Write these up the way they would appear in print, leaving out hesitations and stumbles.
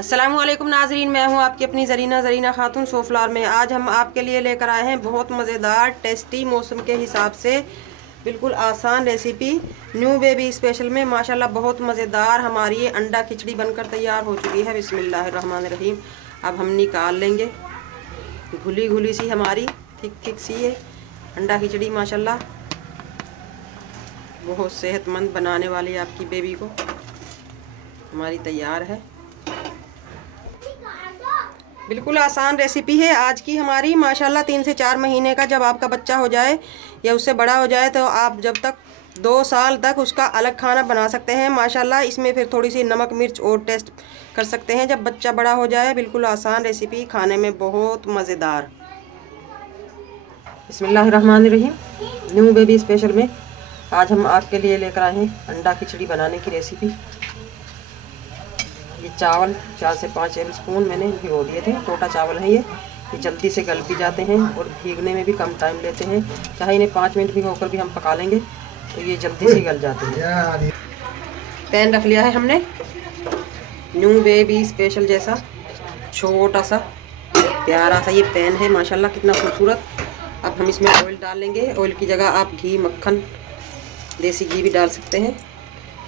अस्सलामुअलैकुम नाजरीन, मैं हूं आपकी अपनी ज़रीना खातून सोफ्लार में। आज हम आपके लिए लेकर आए हैं बहुत मज़ेदार टेस्टी मौसम के हिसाब से बिल्कुल आसान रेसिपी न्यू बेबी स्पेशल में। माशाल्लाह बहुत मज़ेदार हमारी ये अंडा खिचड़ी बनकर तैयार हो चुकी है। बिस्मिल्लाहिर्रहमानिर्रहीम। अब हम निकाल लेंगे। घुली घुली सी हमारी थिक सी ये अंडा खिचड़ी माशाल्लाह बहुत सेहतमंद बनाने वाली आपकी बेबी को हमारी तैयार है। बिल्कुल आसान रेसिपी है आज की हमारी माशाल्लाह। 3 से 4 महीने का जब आपका बच्चा हो जाए या उससे बड़ा हो जाए तो आप जब तक 2 साल तक उसका अलग खाना बना सकते हैं माशाल्लाह। इसमें फिर थोड़ी सी नमक मिर्च और टेस्ट कर सकते हैं जब बच्चा बड़ा हो जाए। बिल्कुल आसान रेसिपी, खाने में बहुत मज़ेदार। बिस्मिल्लाहिर्रहमानिर्रहीम। न्यू बेबी स्पेशल में आज हम आपके लिए लेकर आए हैं अंडा खिचड़ी बनाने की रेसिपी। ये चावल 4 से 5 टेबल स्पून मैंने भिगो दिए थे। टोटा चावल है ये जल्दी से गल भी जाते हैं और भीगने में भी कम टाइम लेते हैं। चाहे इन्हें 5 मिनट भिगोकर भी हम पका लेंगे तो ये जल्दी से गल जाते हैं। पैन रख लिया है हमने न्यू बेबी स्पेशल जैसा छोटा सा प्यारा सा ये पैन है माशाल्लाह, कितना खूबसूरत। अब हम इसमें ऑयल डाल लेंगे। ऑयल की जगह आप घी, मक्खन, देसी घी भी डाल सकते हैं।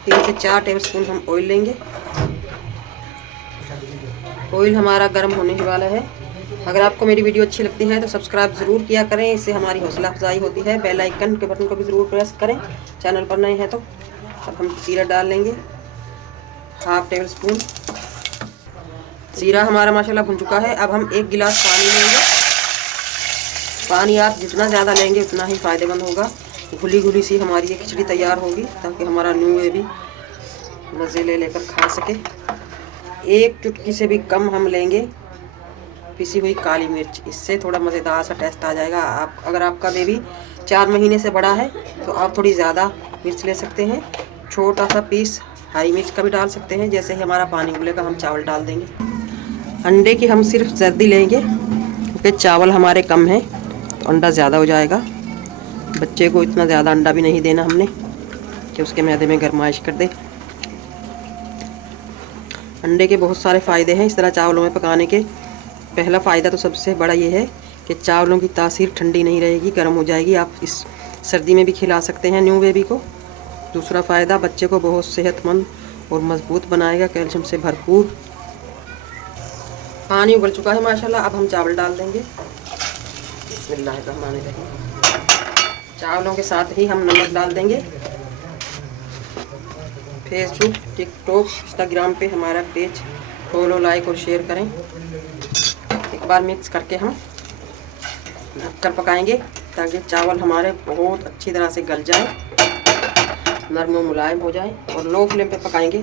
3 से 4 टेबल स्पून हम ऑयल लेंगे। ऑयल हमारा गर्म होने ही वाला है। अगर आपको मेरी वीडियो अच्छी लगती है तो सब्सक्राइब ज़रूर किया करें, इससे हमारी हौसला अफजाई होती है। बेल आइकन के बटन को भी ज़रूर प्रेस करें चैनल पर नए हैं तो। अब हम जीरा डाल लेंगे 1/2 टेबल स्पून। जीरा हमारा माशाल्लाह भुन चुका है। अब हम 1 गिलास पानी लेंगे। पानी आप जितना ज़्यादा लेंगे उतना ही फ़ायदेमंद होगा। घुली घुली सी हमारी ये खिचड़ी तैयार होगी ताकि हमारा न्यू बेबी मज़े लेकर खा सके। 1 चुटकी से भी कम हम लेंगे पिसी हुई काली मिर्च, इससे थोड़ा मज़ेदार सा टेस्ट आ जाएगा। अगर आपका बेबी 4 महीने से बड़ा है तो आप थोड़ी ज़्यादा मिर्च ले सकते हैं। छोटा सा पीस हरी मिर्च का भी डाल सकते हैं। जैसे ही हमारा पानी उबलेगा हम चावल डाल देंगे। अंडे की हम सिर्फ जर्दी लेंगे क्योंकि चावल हमारे कम हैं तो अंडा ज़्यादा हो जाएगा। बच्चे को इतना ज़्यादा अंडा भी नहीं देना हमने कि उसके मैदे में गरमाइश कर दे। अंडे के बहुत सारे फ़ायदे हैं इस तरह चावलों में पकाने के। पहला फ़ायदा तो सबसे बड़ा ये है कि चावलों की तासीर ठंडी नहीं रहेगी, गर्म हो जाएगी। आप इस सर्दी में भी खिला सकते हैं न्यू बेबी को। दूसरा फ़ायदा, बच्चे को बहुत सेहतमंद और मज़बूत बनाएगा, कैल्शियम से भरपूर। पानी उबल चुका है माशाल्लाह। अब हम चावल डाल देंगे। बिस्मिल्लाहिर्रहमानिर्रहीम। चावलों के साथ ही हम नमक डाल देंगे। फेसबुक, टिकटॉक, इंस्टाग्राम पे हमारा पेज फॉलो, लाइक और शेयर करें। एक बार मिक्स करके हम ढककर पकाएंगे ताकि चावल हमारे बहुत अच्छी तरह से गल जाए, नरम और मुलायम हो जाए। और लो फ्लेम पे पकाएंगे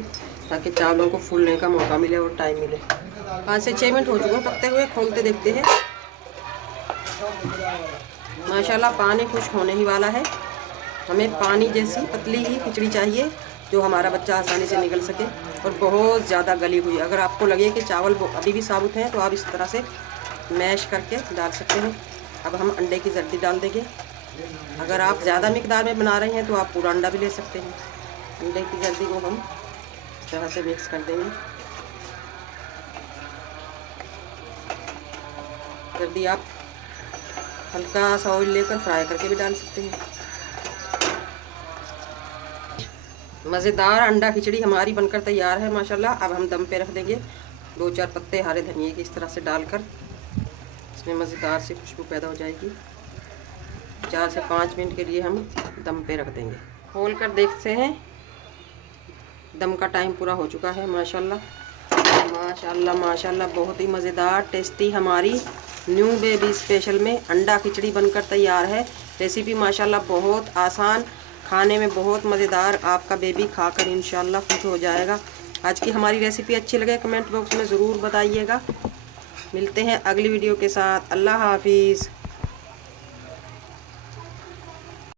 ताकि चावलों को फूलने का मौका मिले और टाइम मिले। 5 से 6 मिनट हो चुके हैं पकते हुए। खोलते देखते हैं। माशाल्लाह पानी खुश्क होने ही वाला है। हमें पानी जैसी पतली ही खिचड़ी चाहिए जो हमारा बच्चा आसानी से निगल सके और बहुत ज़्यादा गली हुई। अगर आपको लगे कि चावल अभी भी साबुत हैं तो आप इस तरह से मैश करके डाल सकते हैं। अब हम अंडे की जर्दी डाल देंगे। अगर आप ज़्यादा मिकदार में बना रहे हैं तो आप पूरा अंडा भी ले सकते हैं। अंडे की जर्दी को हम इस तरह से मिक्स कर देंगे। जर्दी आप हल्का सा ऑयल लेकर फ्राई करके भी डाल सकते हैं। मज़ेदार अंडा खिचड़ी हमारी बनकर तैयार है माशाल्लाह। अब हम दम पे रख देंगे। 2-4 पत्ते हरे धनिए की इस तरह से डालकर इसमें मज़ेदार सी खुशबू पैदा हो जाएगी। 4 से 5 मिनट के लिए हम दम पे रख देंगे। खोल कर देखते हैं। दम का टाइम पूरा हो चुका है माशाल्लाह। माशाल्लाह माशाल्लाह बहुत ही मज़ेदार टेस्टी हमारी न्यू बेबी स्पेशल में अंडा खिचड़ी बनकर तैयार है। रेसिपी माशाल्लाह बहुत आसान, खाने में बहुत मज़ेदार। आपका बेबी खाकर इंशाल्लाह खुश हो जाएगा। आज की हमारी रेसिपी अच्छी लगे कमेंट बॉक्स में ज़रूर बताइएगा। मिलते हैं अगली वीडियो के साथ। अल्लाह हाफिज़।